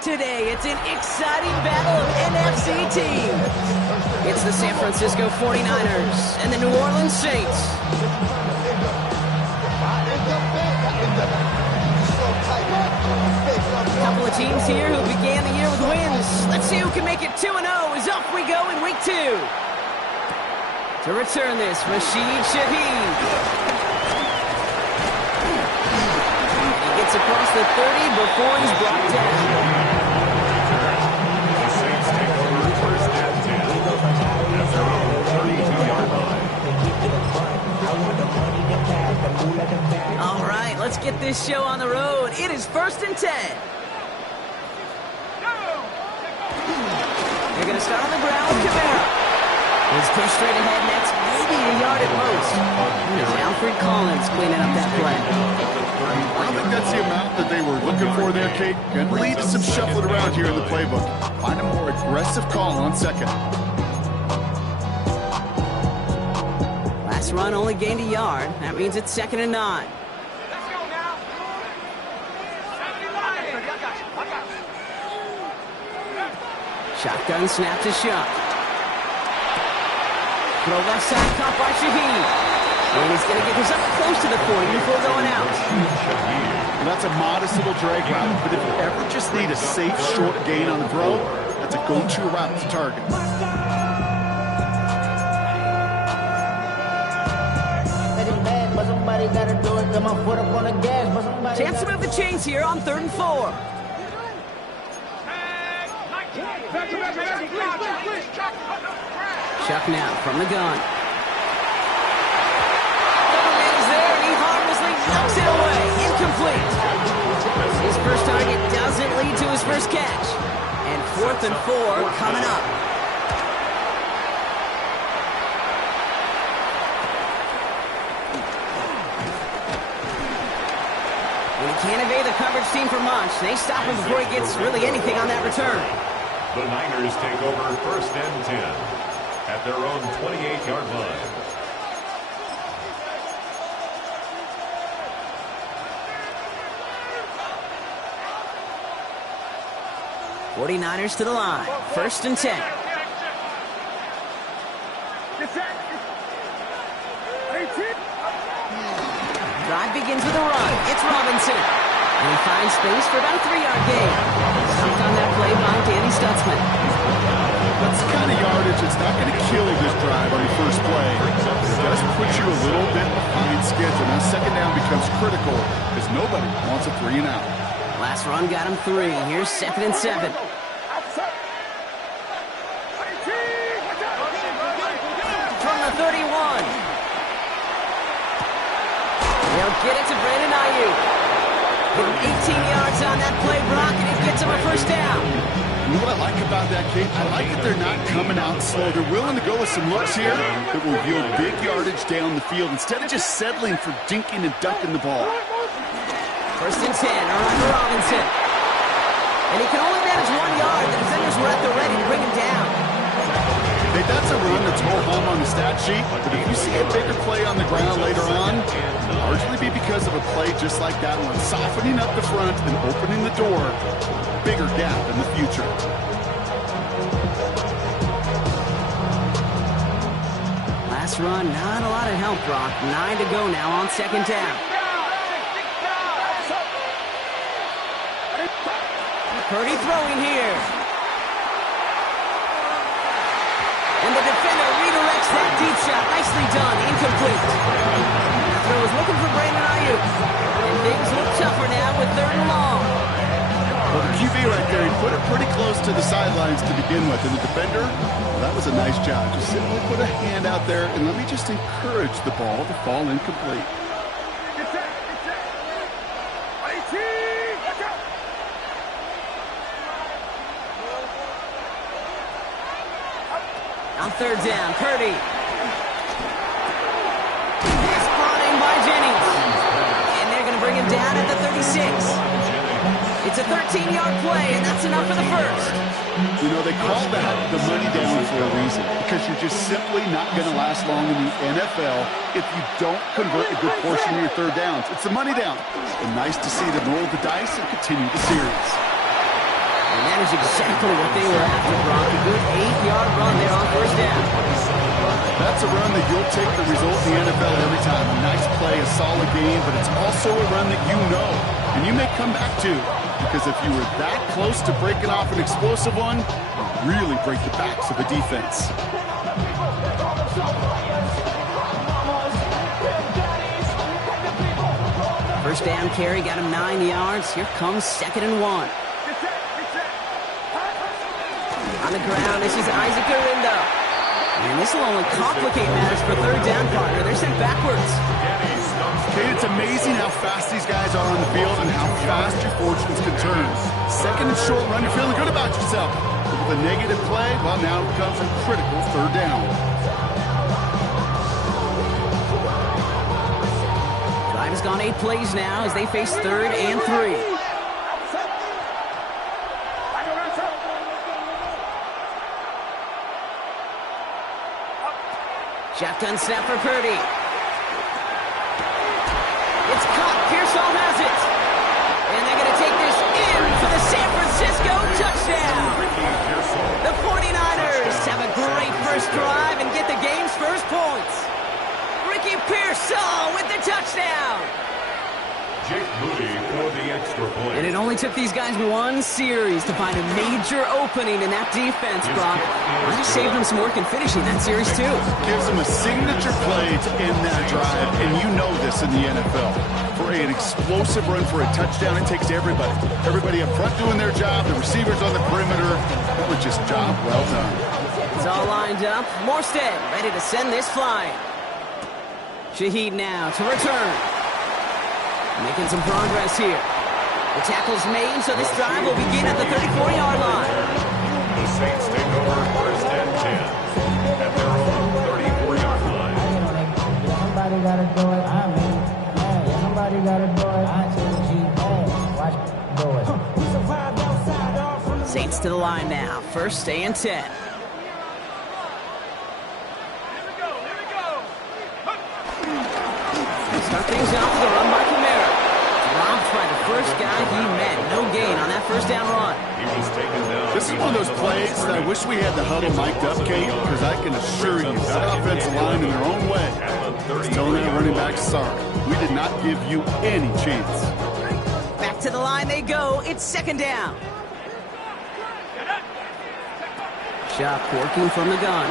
Today, it's an exciting battle of NFC teams. It's the San Francisco 49ers and the New Orleans Saints. A couple of teams here who began the year with wins. Let's see who can make it 2-0 as off we go in week 2. To return this, Rashid Shaheed. He gets across the 30 before he's brought down. All right, let's get this show on the road. It is 1st and 10. They're going to start on the ground with Camara. Let's push straight ahead next, maybe a yard at most. There's Alfred Collins cleaning up that play. I don't think that's the amount that they were looking for there, Kate. Going to lead to some shuffling around here in the playbook. Find a more aggressive call on second. Last run only gained a yard. That means it's 2nd and 9. Shotgun snap to Shuck. Throw left side, caught by Shaheed. And he's going to get this up close to the 40 before going out. And that's a modest little drag route, but if you ever just need a safe, short gain on the throw, that's a go-to route to target. Chance to move the chains here on 3rd and 4. Chuck now from the gun. Double man is there, and he harmlessly knocks it away. Incomplete. His first target doesn't lead to his first catch. And 4th and 4 coming up. When he can't evade the coverage team for much, they stop him before he gets really anything on that return. The Niners take over 1st and 10 at their own 28-yard line. '49ers to the line. 1st and 10. Drive begins with a run. It's Robinson. And he finds space for about a 3-yard gain. Stopped on that play by Danny Stutzman. That's the kind of yardage that's not going to kill this drive on the first play. It does put you a little bit behind schedule. Now 2nd down becomes critical because nobody wants a 3 and out. Last run got him 3. Here's 2nd and 7. From the 31. They'll get it to Brandon Ayuk. Give him 18 yards on that play, Brock, and it gets him a 1st down. You know what I like about that, Kate? I like that they're not coming out slow. They're willing to go with some looks here that will yield big yardage down the field instead of just settling for dinking and dunking the ball. 1st and 10, around Robinson. And he can only manage 1 yard. The defenders were at the ready to bring him down. Hey, that's a run that's ho-hum on the stat sheet, but if you see a bigger play on the ground later on, it'll largely be because of a play just like that one, softening up the front and opening the door, bigger gap in the future. Last run, not a lot of help, Brock. 9 to go now on 2nd down. Purdy throwing here. And the defender redirects that deep shot. Nicely done. Incomplete. That throw is looking for Brandon Ayuk. And things look tougher now with 3rd and long. Well, the QB right there, he put it pretty close to the sidelines to begin with. And the defender, well, that was a nice job. Just simply put a hand out there and let me just encourage the ball to fall incomplete. On 3rd down, Purdy. It's brought in by Jennings. And they're going to bring him down at the 36. It's a 13-yard play, and that's enough for the 1st. You know, they call that the money down for a reason, because you're just simply not going to last long in the NFL if you don't convert a good portion of your 3rd downs. It's the money down. And nice to see them roll the dice and continue the series. That is exactly what they were after, Brock. A good 8-yard run there on first down. That's a run that you'll take the result in the NFL every time. A nice play, a solid game, but it's also a run that you know and you may come back to, because if you were that close to breaking off an explosive one, you really break the backs of the defense. First down carry, got him 9 yards. Here comes 2nd and 1. On the ground, this is Isaac Arindo. And this will only complicate matters for third down, partner. They're sent backwards. Kate, it's amazing how fast these guys are on the field and how fast your fortunes can turn. 2nd and short run, you're feeling good about yourself. But with a negative play, well, now it becomes a critical third down. Drive has gone 8 plays now as they face 3rd and 3. Shotgun snap for Purdy. It's caught. Pearsall has it. And they're going to take this in for the San Francisco touchdown. The 49ers have a great first drive and get the game's first points. Ricky Pearsall with the touchdown. Jake Moody for the extra point. And it only took these guys 1 series to find a major opening in that defense, Brock. I just saved them some work in finishing that series, too. Gives them a signature play to end that drive, and you know this in the NFL. For an explosive run for a touchdown, it takes everybody. Everybody up front doing their job, the receivers on the perimeter. That was just job well done. It's all lined up. Morstead ready to send this flying. Shaheed now to return. Making some progress here. The tackle's made, so this drive will begin at the 34-yard line. The Saints take over 1st and 10 at their own 34-yard line. Somebody gotta do it. I mean, yeah, somebody gotta do it. I told you, watch do it. Saints to the line now. 1st and 10. Start things off with a run by Kamara. Dropped by the first guy he met. No gain on that first down run. He was taken down. This is one of those plays that I wish we had the huddle mic'd up, Kate, because I can assure you that offensive line in their own way is telling that running back, sorry, we did not give you any chance. Back to the line they go. It's 2nd down. Shuck working from the gun.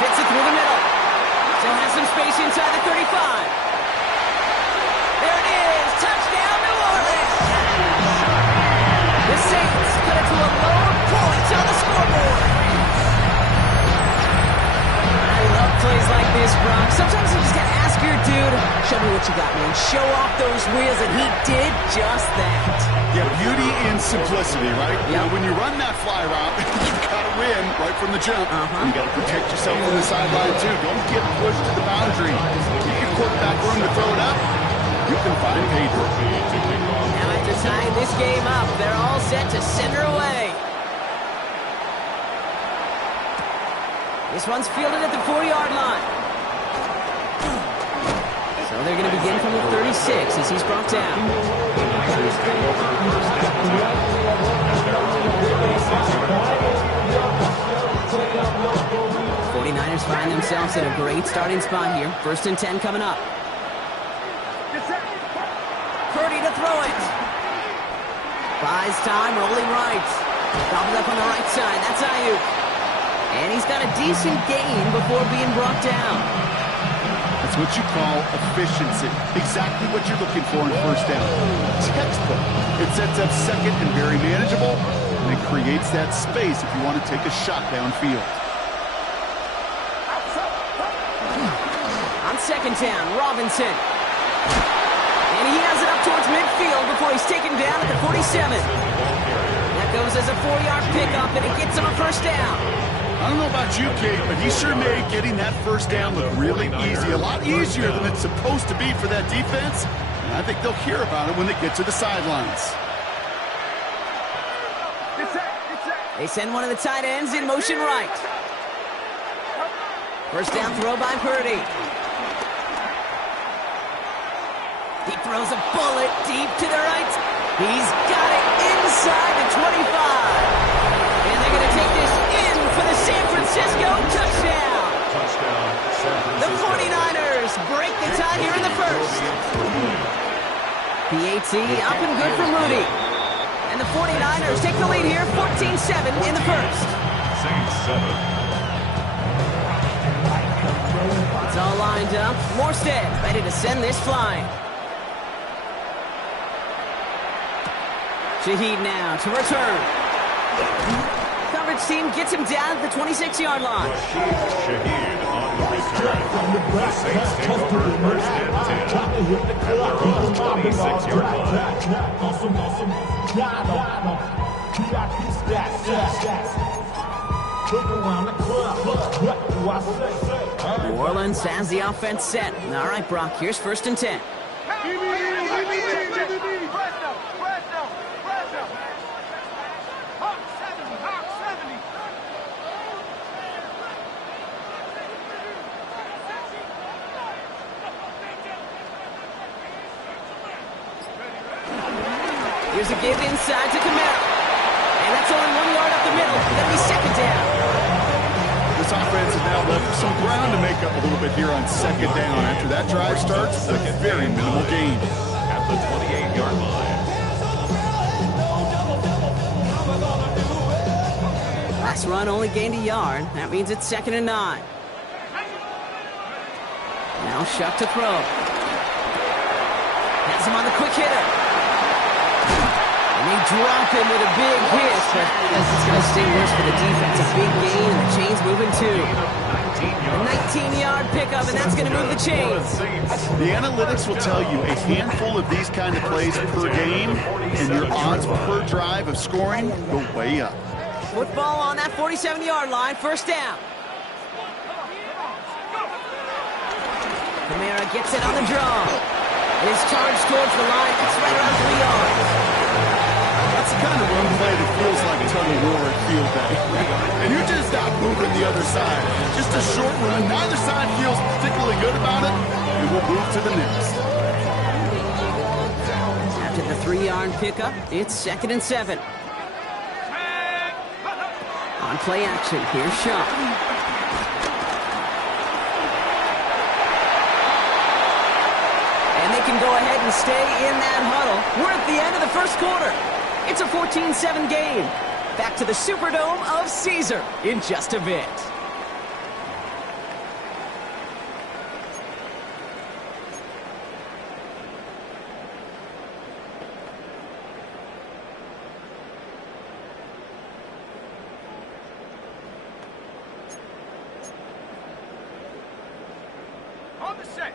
Fits it through the middle. Still has some space inside the 35. There it is. Touchdown, New Orleans. The Saints cut it to a lower point on the scoreboard. I love plays like this, Brock. Sometimes you just gotta ask your dude, show me what you got, man. Show off those wheels, and he did just that. Yeah, beauty and simplicity, right? Yep. You know, when you run that fly route, you've got to win right from the jump. You got to protect yourself from the sideline, too. Don't get pushed to the boundary. You get quarterback room to throw it up, you can find pay dirt. Now after tying this game up, they're all set to send her away. This one's fielded at the 4-yard line. So they're going to begin from the 36 as he's brought down. 49ers find themselves in a great starting spot here. 1st and 10 coming up. Purdy to throw it. Buys time, rolling right. Gobbled up on the right side. That's Ayuk. And he's got a decent gain before being brought down. That's what you call efficiency. Exactly what you're looking for in 1st down. Textbook. It sets up 2nd and very manageable, and it creates that space if you want to take a shot downfield. On 2nd down, Robinson. And he has it up towards midfield before he's taken down at the 47. That goes as a 4-yard pickup, and it gets him a 1st down. I don't know about you, Kate, but he sure made getting that 1st down look really easy. A lot easier than it's supposed to be for that defense. And I think they'll hear about it when they get to the sidelines. They send one of the tight ends in motion right. 1st down throw by Purdy. He throws a bullet deep to the right. He's got it inside break the tie here in the first. PAT up and good for Moody. And the 49ers take the lead here, 14-7 in the first. Saints 7. It's all lined up. Morstead ready to send this flying. Shaheed now to return. Coverage team gets him down at the 26-yard line. Shaheed on the return. The Saints take over first and 10 at their own 26-yard line. New Orleans has the offense set. All right, Brock, here's first and 10. Here's a give inside to Kamara. And that's only 1 yard up the middle. That'll be second down. This offense has now left some ground to make up a little bit here on second down. After that drive starts, a very minimal gain. At the 28-yard line. Last run only gained a yard. That means it's second and 9. Now Shuck to throw. Has him on the quick hitter. And they drop him with a big hit, but it's going to stay worse for the defense. A big gain, and the chain's moving too. A 19-yard pickup, and that's going to move the chains. The analytics will tell you a handful of these kind of plays per game, and your odds per drive of scoring go way up. Football on that 47-yard line, first down. Kamara gets it on the draw. It is charged towards the line. It's right around 3 yards. That's the kind of run play that feels like a tug of war at field day. And you just stop moving the other side. Just a short run. Neither side feels particularly good about it, and we'll move to the next. After the 3-yard pickup, it's second and 7. On play action, here's Shaw. And they can go ahead and stay in that huddle. We're at the end of the first quarter. It's a 14-7 game. Back to the Superdome of Caesar in just a bit.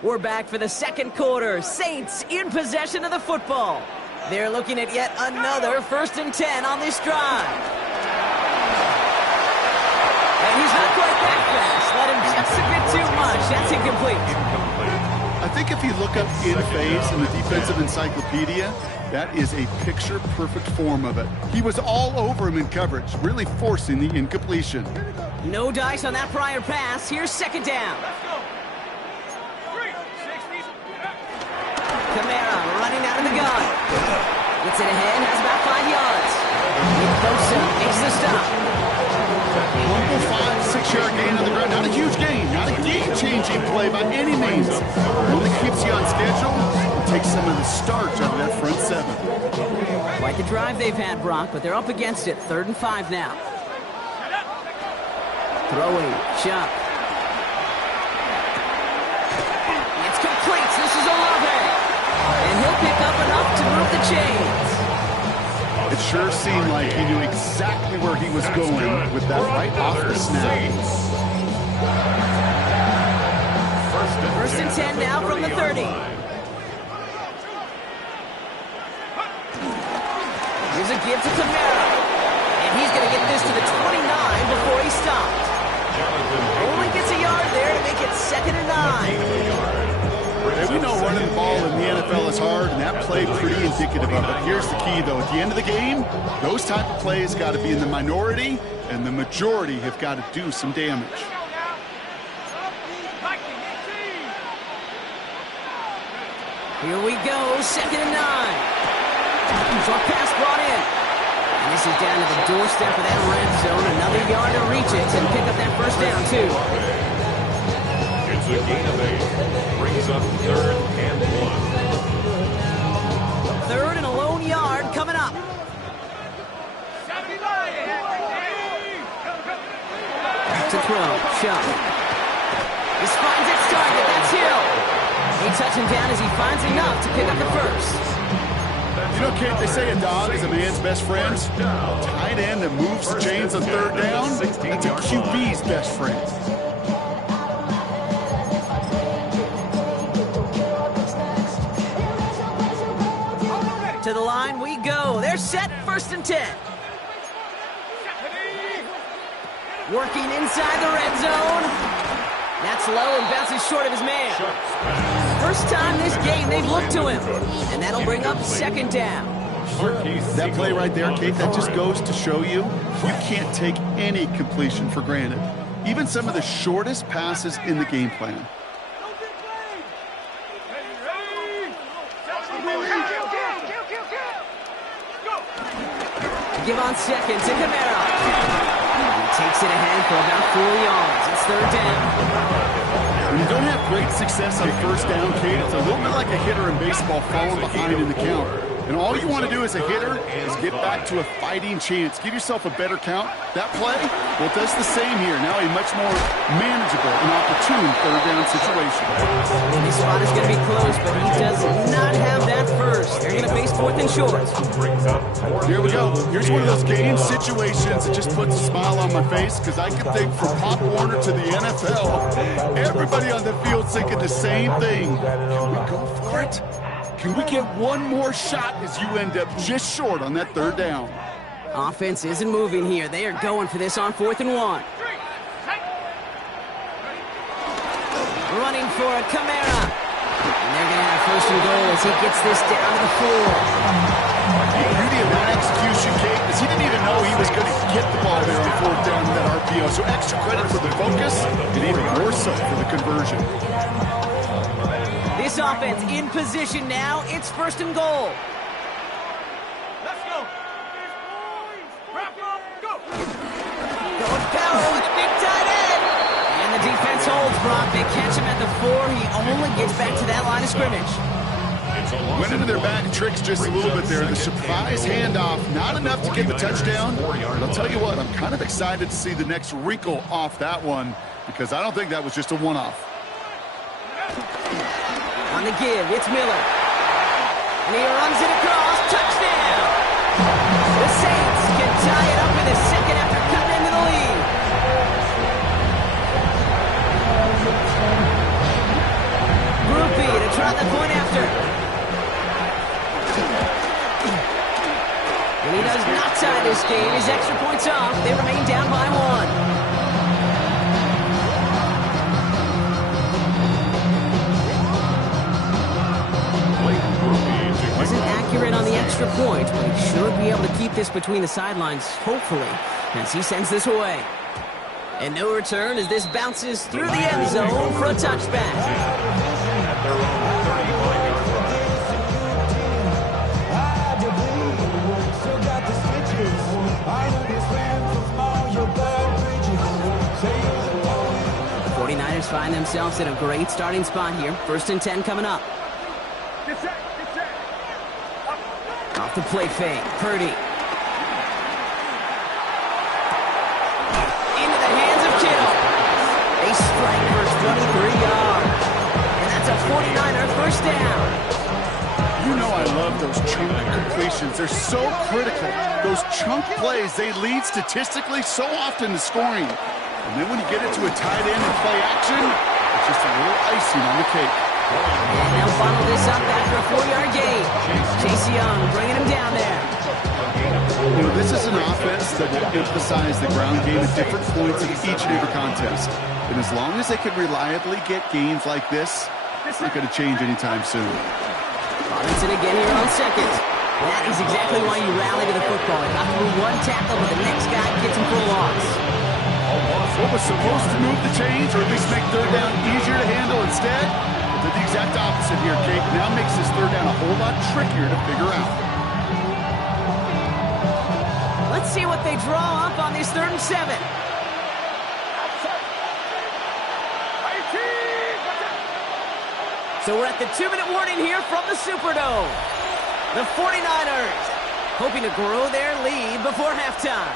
We're back for the second quarter. Saints in possession of the football. They're looking at yet another first and 10 on this drive. And he's not quite that fast. Let him just a bit too much. That's incomplete. I think if you look up in phase in the defensive encyclopedia, that is a picture-perfect form of it. He was all over him in coverage, really forcing the incompletion. No dice on that prior pass. Here's second down. Kamara running out of the gun. Gets it ahead, has about 5 yards. Nick Bosa makes the stop. 5-6 yard gain on the ground. Not a huge gain, not a game-changing play by any means. Only keeps you on schedule and takes some of the starch out of that front 7. Quite the drive they've had, Brock, but they're up against it. 3rd and 5 now. Throwing, Chuck. It's complete. This is Olave. And he'll pick up enough to move the chains. It sure seemed like he knew exactly where he was going with that right off the snap. First and 10 now from the 30. Here's a give to Kamara. And he's going to get this to the 29 before he stopped. Only gets a yard there to make it second and 9. And we know running the ball in the NFL is hard, and that play pretty indicative of it. Here's the key, though. At the end of the game, those type of plays got to be in the minority, and the majority have got to do some damage. Here we go, second and 9. Short pass brought in. And this is down to the doorstep of that red zone. Another yard to reach it and pick up that first down, too. It's a gain of 8. Brings up 3rd and 1. 3rd and a lone yard coming up. Back to throw. Shot. This finds its target. That's Hill. They touch him down as he finds enough to pick up the first. You know, Kate, they say a dog is a man's best friend. A tight end that moves the chains on 3rd down, that's a QB's best friend. To the line we go. They're set, 1st and 10. Working inside the red zone. That's low and bounces short of his man. First time this game they've looked to him. And that'll bring up 2nd down. That play right there, Kate, that just goes to show you can't take any completion for granted. Even some of the shortest passes in the game plan. Give on 2nd to Camara. He takes it ahead for about 4 yards. It's 3rd down. When you don't have great success on 1st down, Kate, it's a little bit like a hitter in baseball falling behind in the count. And all you want to do as a hitter is get back to a fighting chance. Give yourself a better count. That play, well, it does the same here. Now a much more manageable and opportune 3rd down situation. This spot is going to be close, but he does not have that first. They're going to face 4th and short. Here we go. Here's one of those game situations that just puts a smile on my face because I can think from Pop Warner to the NFL, everybody on the field's thinking the same thing. Can we go for it? Can we get one more shot as you end up just short on that 3rd down? Offense isn't moving here. They are going for this on 4th and 1. Running for a Camara. And they're going to have 1st and goal as he gets this down to the 4. The beauty of that execution, Kate, is he didn't even know he was going to get the ball there on 4th down in that RPO. So extra credit for the focus and even more so for the conversion. This offense in position now. It's 1st and goal. Let's go. Wrap up, go. Going power with a big tight end. And the defense holds, Brock. They catch him at the 4. He only gets back to that line of scrimmage. Went into their bag of tricks just a little bit there. The surprise handoff, not enough to get the touchdown. But I'll tell you what, I'm kind of excited to see the next wrinkle off that one because I don't think that was just a one-off. On the give, it's Miller. And he runs it across. Touchdown! The Saints can tie it up in a second after cutting into the lead. Groupie to try the point after. And he does not tie this game. His extra points off. They remain down by 1. Wasn't accurate on the extra point, but he should be able to keep this between the sidelines, hopefully, as he sends this away. And no return as this bounces through the end zone for a touchback. At their own 35-yard line. 49ers find themselves in a great starting spot here. 1st and 10 coming up. Off the play fake, Purdy. Into the hands of Kittle. They strike for 23 yards. And that's a 49er 1st down. You know I love those chunk completions. They're so critical. Those chunk plays, they lead statistically so often to scoring. And then when you get into a tight end and play action, it's just a little icing on the cake. And they'll funnel this up after a 4-yard gain. Chase Young bringing him down there. You know, this is an offense that will emphasize the ground game at different points of each and every contest. And as long as they can reliably get gains like this, it's not going to change anytime soon. Robinson again here on 2nd. That is exactly why you rally to the football. He got through one tackle, but the next guy gets him for a loss. What was supposed to move the chains, or at least make 3rd down easier to handle instead, did the exact opposite here, Kate. Now makes this 3rd down a whole lot trickier to figure out. Let's see what they draw up on this 3rd and 7. So we're at the 2-minute warning here from the Superdome. The 49ers hoping to grow their lead before halftime.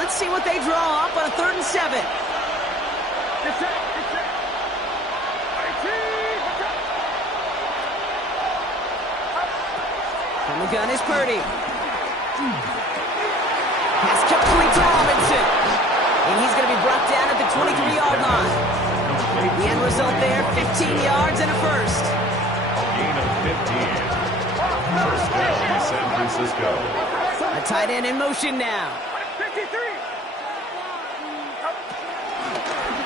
Let's see what they draw up on a 3rd and 7. From the gun is Purdy. Pass complete to Robinson. And he's going to be brought down at the 23-yard line. The end result there, 15 yards and a first. A gain of 15. First down, San Francisco. A tight end in motion now.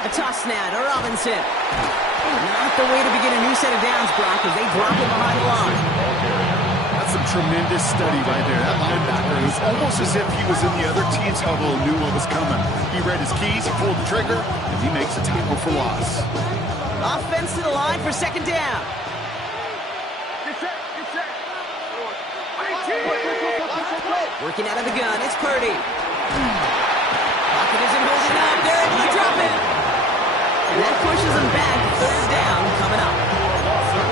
A toss now to Robinson. Not the way to begin a new set of downs, Brock, as they drop him behind the line. That's some tremendous study right there. That linebacker, it was almost as if he was in the other team's huddle and knew what was coming. He read his keys, he pulled the trigger, and he makes a tackle for loss. Offense to the line for 2nd down. Working out of the gun, it's Purdy. Pocket isn't holding up. They're able to drop it. And that pushes them back. 3rd down coming up.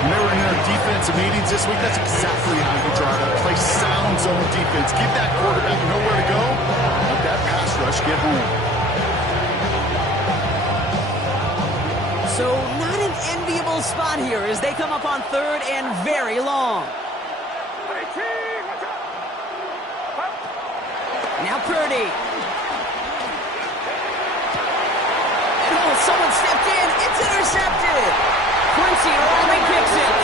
When they were in their defensive meetings this week, that's exactly how you draw it up. Play sound zone defense. Give that quarterback nowhere to go. Let that pass rush get home. So not an enviable spot here as they come up on 3rd and very long. Now Purdy. And someone stepped in. It's intercepted. Quincy only picks it.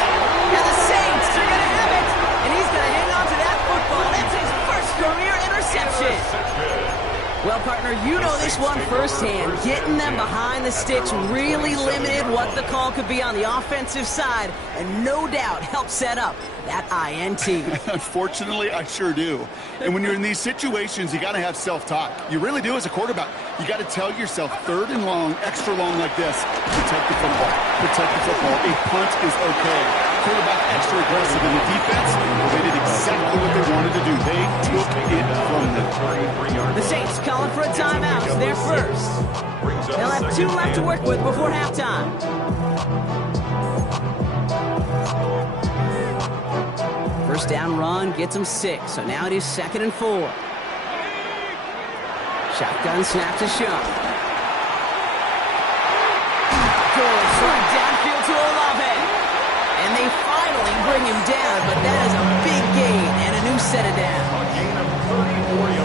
And the Saints are going to have it. And he's going to hang on to that football. That's his first career interception. Well, partner, you know this one firsthand. Getting them behind the sticks really limited what the call could be on the offensive side, and no doubt helped set up that INT. Unfortunately, I sure do. And when you're in these situations, you got to have self-talk. You really do as a quarterback. You got to tell yourself 3rd and long, extra long like this, protect the football. Protect the football. A punt is okay. Quarterback extra aggressive in the defense. They did exactly what they wanted to do. They took it from them. The Saints calling for a timeout. They're first. They'll have 2 left to work with before halftime. First down run gets them 6. So now it is 2nd and 4. Shotgun snap to Shump. Goes right downfield to Olave. And they finally bring him down, but that is a big gain and a new set of downs.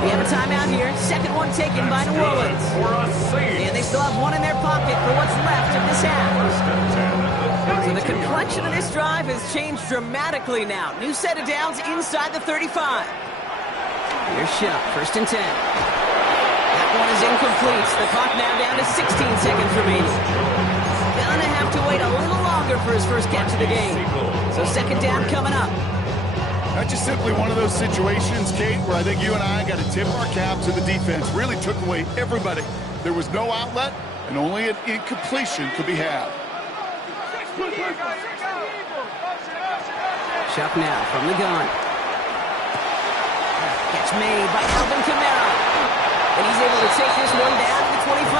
We have a timeout here. 2nd one taken by New Orleans. And they still have 1 in their pocket for what's left of this half. So the complexion of this drive has changed dramatically now. New set of downs inside the 35. Here's Shump, 1st and 10. That one is incomplete. The clock now down to 16 seconds remaining. Gonna have to wait a little longer for his first catch of the game. So 2nd down coming up. That's just simply one of those situations, Kate, where I think you and I got to tip our cap to the defense. Really took away everybody. There was no outlet, and only an incompletion could be had. Shump now from the gun. Catch made by Alvin Kamara. And he's able to take this one down to the 25.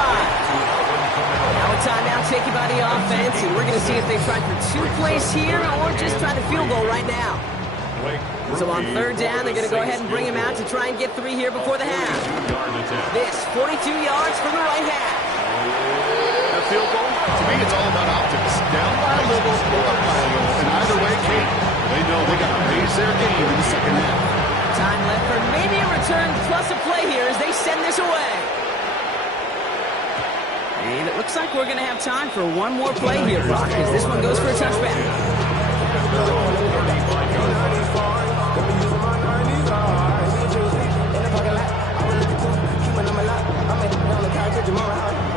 Now a timeout taken by the offense, and we're going to see if they try for 2 plays here or just try the field goal right now. So on 3rd down, they're going to go ahead and bring him out to try and get 3 here before the half. This, 42 yards from the right half. That field goal, to me, it's all about optics. Down by a little, or up by a little. And either way, Kate, they know they got to raise their game in the 2nd half. Time left for maybe a return plus a play here as they send this away. And it looks like we're going to have time for 1 more play here, Brock, as this one goes for a touchback.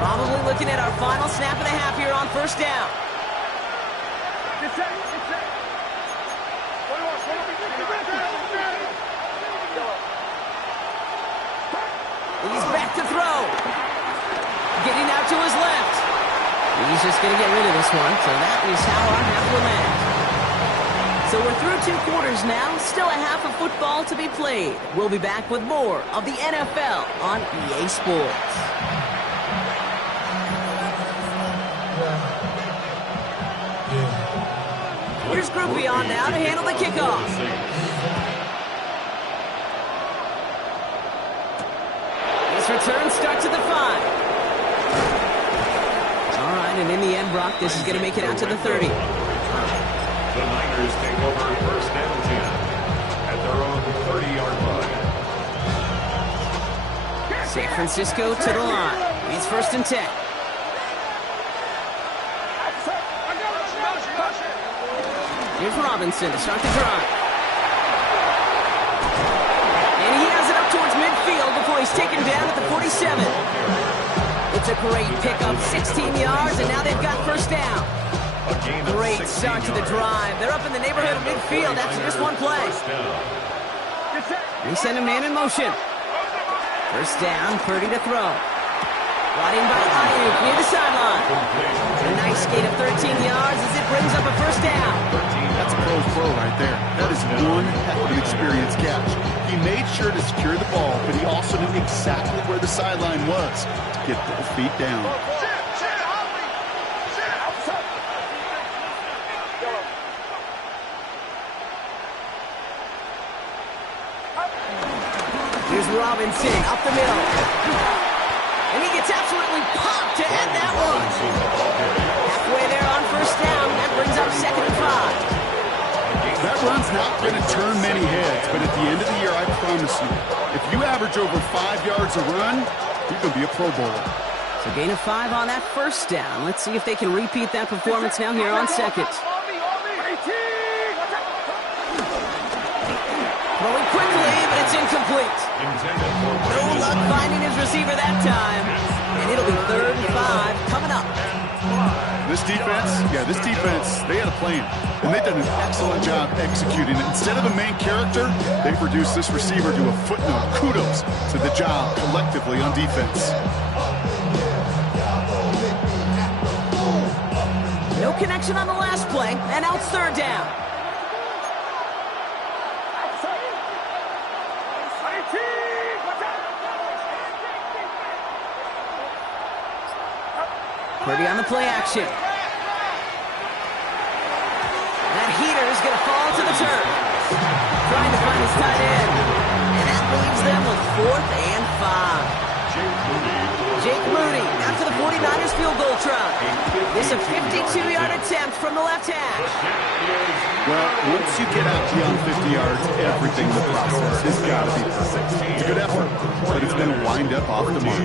Probably looking at our final snap of the half here on 1st down. He's back to throw. Getting out to his left. He's just going to get rid of this one, so that is how our half will end. So we're through 2 quarters now, still a half of football to be played. We'll be back with more of the NFL on EA Sports. Here's Groupion now to handle the kickoff. This return starts at the 5. All right, and in the end, Brock, this is going to make it out to the 30. The Niners take over first and 10 at their own 30-yard line. San Francisco to the line. He's first and 10. Here's Robinson to start the drive. And he has it up towards midfield before he's taken down at the 47. It's a great pickup, 16 yards, and now they've got first down. Great start to the drive. They're up in the neighborhood of midfield after just one play. They send a man in motion. First down, Purdy to throw. Brought in by Ayuk near the sideline. A nice gain of 13 yards as it brings up a first down. That's a pro's pro right there. That is one heck of an experienced catch. He made sure to secure the ball, but he also knew exactly where the sideline was to get both feet down. Here's Robinson up the middle. And he gets absolutely popped to end that one. Halfway there on first down. That brings up second and 5. That run's not going to turn many heads, but at the end of the year, I promise you, if you average over 5 yards a run, you're going to be a Pro Bowler. So gain of 5 on that first down. Let's see if they can repeat that performance now here on second. Throwing quickly, but it's incomplete. No luck finding his receiver that time. And it'll be 3rd and 5 coming up. This defense, they had a plan. And they've done an excellent job executing it. Instead of a main character, they've reduced this receiver to a footnote. Kudos to the job collectively on defense. No connection on the last play, and now it's 3rd down. Purdy on the play action. That heater is going to fall to the turf. Trying to find his tight end. And that leaves them with 4th and 5. Jake Moody after the 49ers field goal try. This a 52-yard attempt from the left hash. Well, once you get out beyond 50 yards, everything in the process has got to be perfect. It's a good effort, but it's going to wind up off the mark.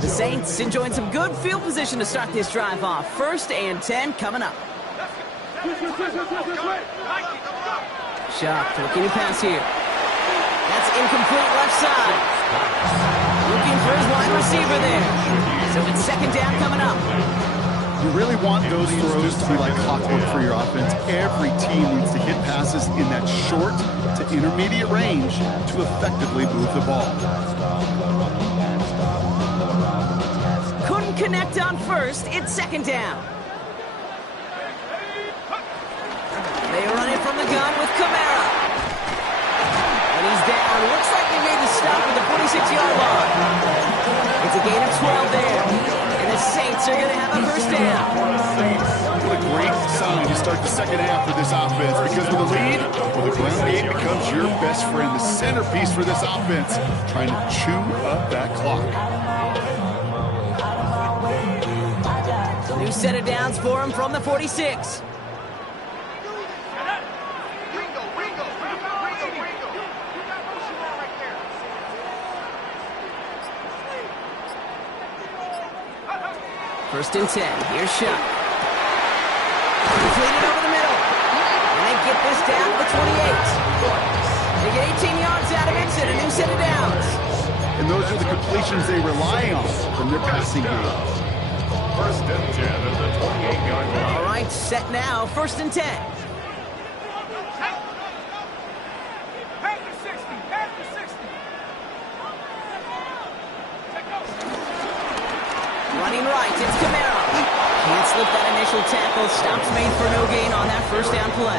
The Saints enjoying some good field position to start this drive off. 1st and 10 coming up. Shock looking to pass here. That's incomplete left side. Looking for his wide receiver there. So it's 2nd down coming up. You really want those throws to be like clockwork for your offense. Every team needs to hit passes in that short to intermediate range to effectively move the ball. Couldn't connect on first. It's 2nd down. They run it from the gun with Kamara. And he's down. Looks like they made the stop at the 46-yard line. It's a gain of 12 there. And the Saints are going to have a first down. What a great sign to start the second half for this offense, because with a lead, well, the ground game becomes your best friend, the centerpiece for this offense, trying to chew up that clock. New set of downs for him from the 46. First and 10. Here's Shuck. Completed over the middle. And they get this down to the 28. They get 18 yards out of it and a new set of downs. And those are the completions they rely on from their passing game. First and 10 at the 28-yard line. All right, set now. 1st and 10. Running right, it's Kamara. Can't slip that initial tackle. Stops made for no gain on that first down play.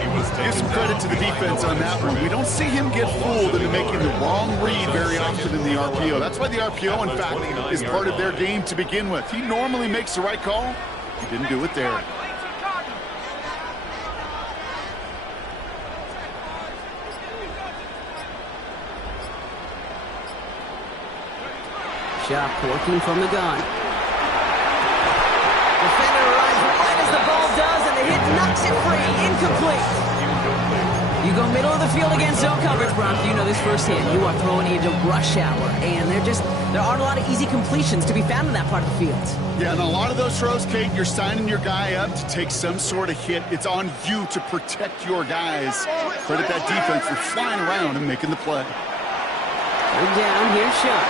He was Give some credit to the defense on that one. We don't see him get fooled into making the wrong read very often in the RPO. That's why the RPO, in fact, is part of their game to begin with. He normally makes the right call. He didn't do it there. Shot working from the gun. Defender arrives right as the ball does, and the hit knocks it free. Incomplete. You go middle of the field against zone coverage, Brock. You know this firsthand. You are throwing into rush hour, and there aren't a lot of easy completions to be found in that part of the field. Yeah, and a lot of those throws, Kate, you're signing your guy up to take some sort of hit. It's on you to protect your guys. Credit that defense for flying around and making the play. Third down, here's Shot.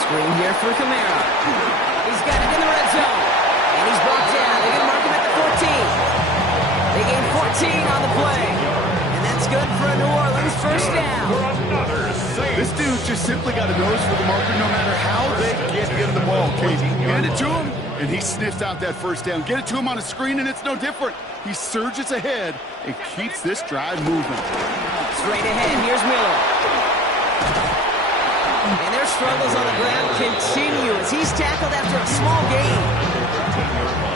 Screen here for Kamara. He's got it in the red zone. And he's brought down. They're going to mark him at the 14. They gain 14 on the play. And that's good for a New Orleans first down. This dude just simply got a nose for the marker no matter how they get him the ball. Kate, hand it to him, and he sniffs out that first down. Get it to him on a screen, and it's no different. He surges ahead and keeps this drive moving. Straight ahead, here's Miller. And their struggles on the ground continue as he's tackled after a small gain.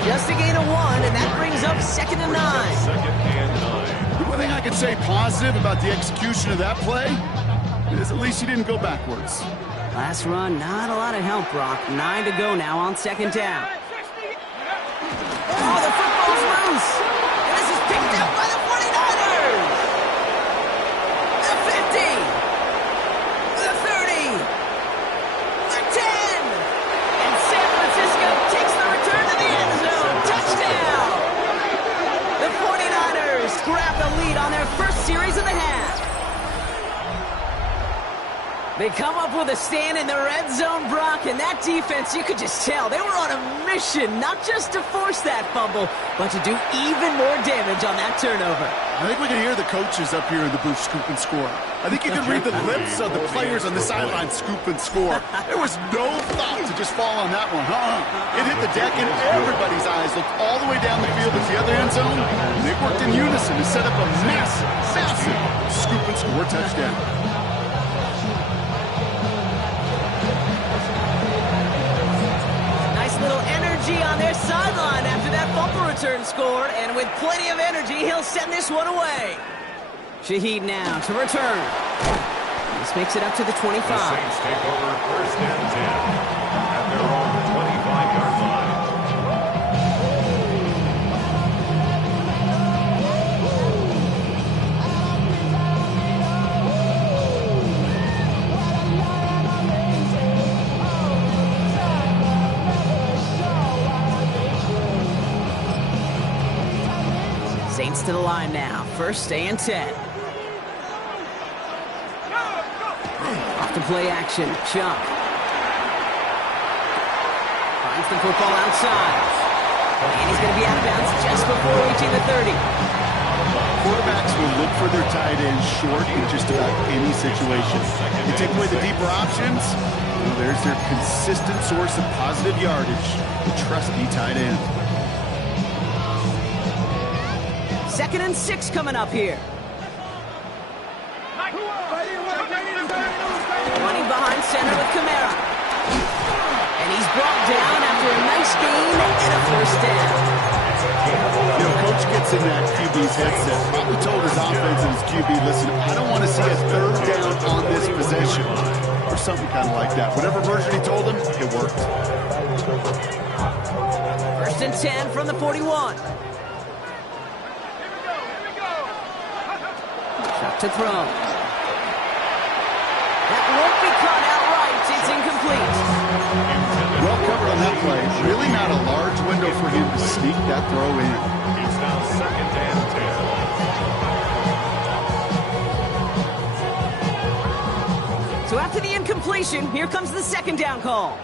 Just a gain of 1, and that brings up 2nd and 9. The one thing I can say positive about the execution of that play is at least he didn't go backwards. Last run, not a lot of help, Brock. 9 to go now on 2nd down. Oh, the football's loose. And this is picked up by the 49ers. The 50. The 30. The 10. And San Francisco takes the return to the end zone. Touchdown. The 49ers grab the lead on their first series of the half. They come up with a stand in the red zone, Brock, and that defense, you could just tell, they were on a mission, not just to force that fumble, but to do even more damage on that turnover. I think we can hear the coaches up here in the booth scoop and score. I think you can read the lips of the players on the sideline scoop and score. There was no thought to just fall on that one, It hit the deck, and everybody's eyes looked all the way down the field at the other end zone, and they worked in unison to set up a massive scoop and score touchdown. Little energy on their sideline after that fumble return scored, and with plenty of energy, he'll send this one away. Shaheed now to return. This makes it up to the 25. The Saints take over 1st and 10 at their own 25-yard line. Saints to the line now. 1st and 10. Off to play action. Chuck. Finds the football outside. And he's going to be out of bounds just before reaching the 30. Quarterbacks will look for their tight end short in just about any situation. You take away the deeper options, well, there's their consistent source of positive yardage, the trusty tight end. 2nd and 6 coming up here. Running behind center with Kamara. And he's brought down after a nice gain and a first down. You know, coach gets in that QB's headset, probably told his offense and his QB, listen, I don't want to see a 3rd down on this possession. Or something kind of like that. Whatever version he told him, it worked. 1st and 10 from the 41. Shot to throw. That won't be caught outright. It's incomplete. Well covered on that play. Really not a large window for him to sneak that throw in. It's now 2nd and 10. So after the incompletion, here comes the 2nd down call.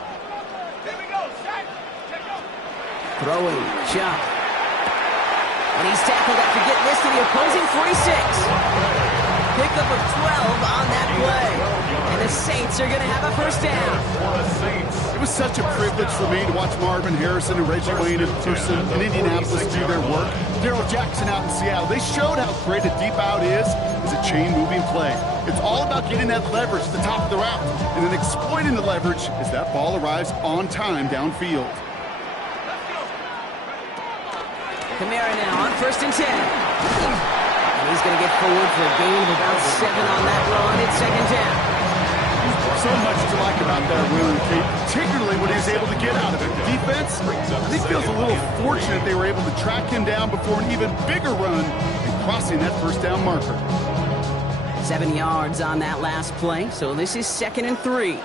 Throwing. Shot. And he's tackled after getting this to the opposing 46. Pickup of 12 on that play. And the Saints are going to have a first down. It was such a privilege for me to watch Marvin Harrison and Reggie Wayne in person in Indianapolis do their work. Darrell Jackson out in Seattle. They showed how great a deep out is as a chain-moving play. It's all about getting that leverage at the top of the route and then exploiting the leverage as that ball arrives on time downfield. Kamara now on 1st and 10. And he's going to get forward for a gain of about 7 on that run. It's 2nd down. So much to like about that run, Kate, particularly when he was able to get out of it. Defense, I think, feels a little fortunate they were able to track him down before an even bigger run and crossing that first down marker. 7 yards on that last play, so this is 2nd and 3.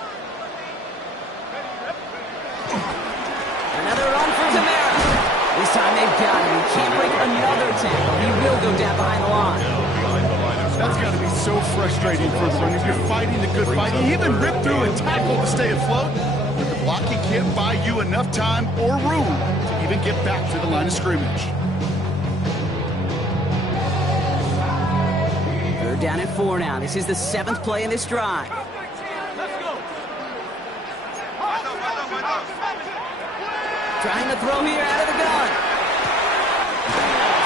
Another run for Kamara. This time they've got him. He can't break another tackle. He will go down behind the line. That's got to be so frustrating for the runner. You're fighting the good fight. You even rip through and tackle to stay afloat, but the blocking can't buy you enough time or room to even get back to the line of scrimmage. 3rd down and 4 now. This is the 7th play in this drive. Trying to throw here out of the gun.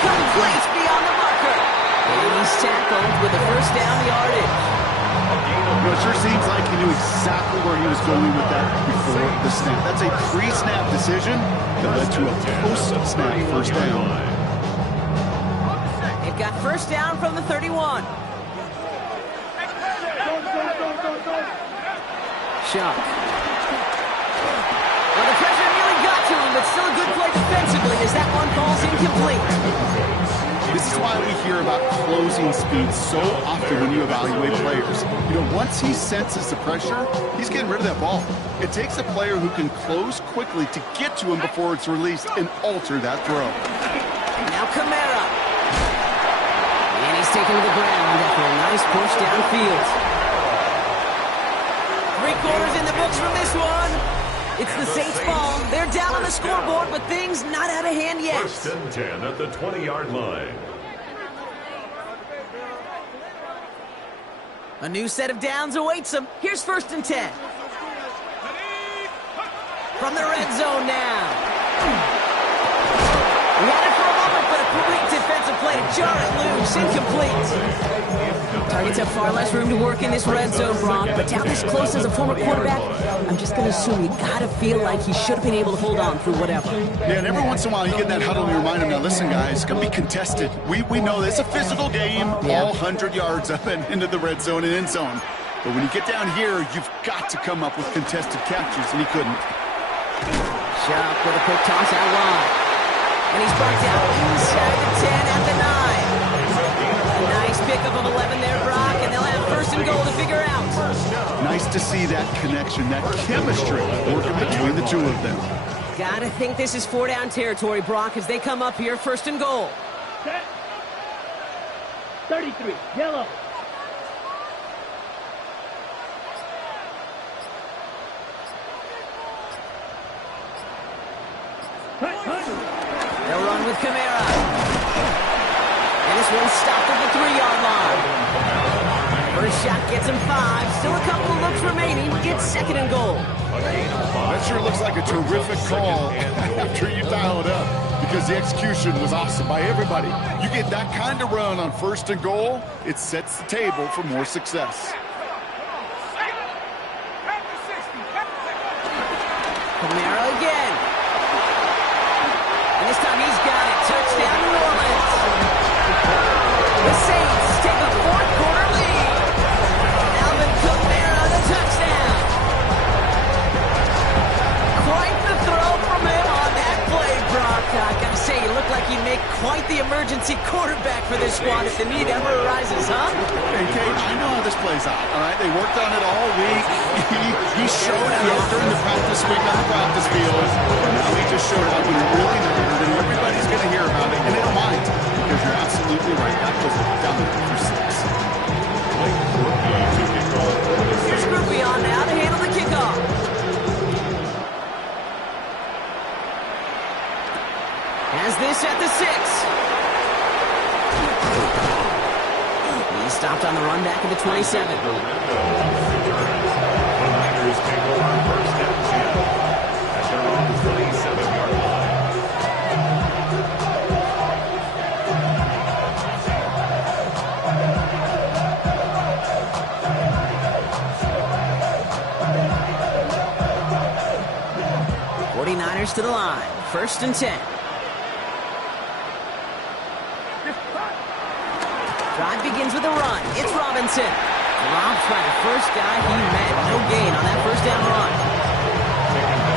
Complete beyond the marker. And he's tackled with the first down yardage. It sure seems like he knew exactly where he was going with that before the snap. That's a pre-snap decision that led to a post-snap first down. They've got first down from the 31. Shot. Well, the pressure nearly got to him, but still a good play defensively as that one falls incomplete. This is why we hear about closing speed so often when you evaluate players. You know, once he senses the pressure, he's getting rid of that ball. It takes a player who can close quickly to get to him before it's released and alter that throw. Now Kamara. And he's taken to the ground after a nice push downfield. 3 quarters in the books from this one. It's the Saints ball. They're down on the scoreboard, but things not out of hand yet. 1st and 10 at the 20-yard line. A new set of downs awaits them. Here's 1st and 10. From the red zone now. We had it for a moment, but a great defensive play to jar it loose. Incomplete. Targets have far less room to work in this red zone, Brock, but down this close as a former quarterback, I'm just going to assume you got to feel like he should have been able to hold on through whatever. Yeah, and every once in a while you get in that huddle and you remind him, now listen guys, it's going to be contested. We know this, it's a physical game, all 100 yards up and into the red zone and end zone. But when you get down here, you've got to come up with contested catches, and he couldn't. Shot with a quick toss out wide. And he's brought down inside the 10 at the 9. A nice pickup of 11 there, Brock, and they'll have 1st and goal to figure out. Nice to see that connection, that chemistry working between the two of them. Gotta think this is 4-down territory, Brock, as they come up here, 1st and goal. Set. 33, yellow. They'll run with Kamara. And this one's stopped at the 3-yard line. First shot gets him 5. Still a couple of looks remaining. It's 2nd and goal. That sure looks like a terrific call after you dial it up, because the execution was awesome by everybody. You get that kind of run on 1st and goal, it sets the table for more success. Kamara again. And this time he's got it. Touchdown, New Orleans. The Saints take a 4th quarter lead. Alvin Kamara, the touchdown. Quite the throw from him on that play, Brock. I gotta say, you look like you make quite the emergency quarterback for this squad if the need ever arises, huh? Hey, Cage, I know how this plays out, all right? They worked on it all week. He showed out during the practice week on the practice field. Now he just showed up when it really mattered, and everybody's going to hear about it, and they don't mind, because you're absolutely right. That was down for 6. Here's Groupie on now to handle the kickoff. Has this at the 6. He stopped on the run back at the 27. take over first and 10 at their own 27-yard line. Niners to the line. First and 10. Drive begins with a run. It's Robinson. Robs by the first guy he met. No gain on that first down run.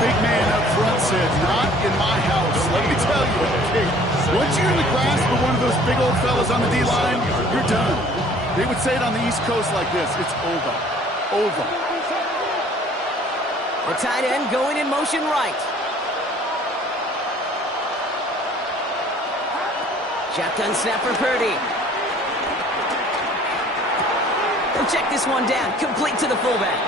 Big man up front said, not in my house. Let me tell you, okay, once you're in the grasp of one of those big old fellas on the D-line, you're done. They would say it on the East Coast like this. It's over. Over. The tight end going in motion right. Shotgun snap for Purdy. They'll check this one down, complete to the fullback.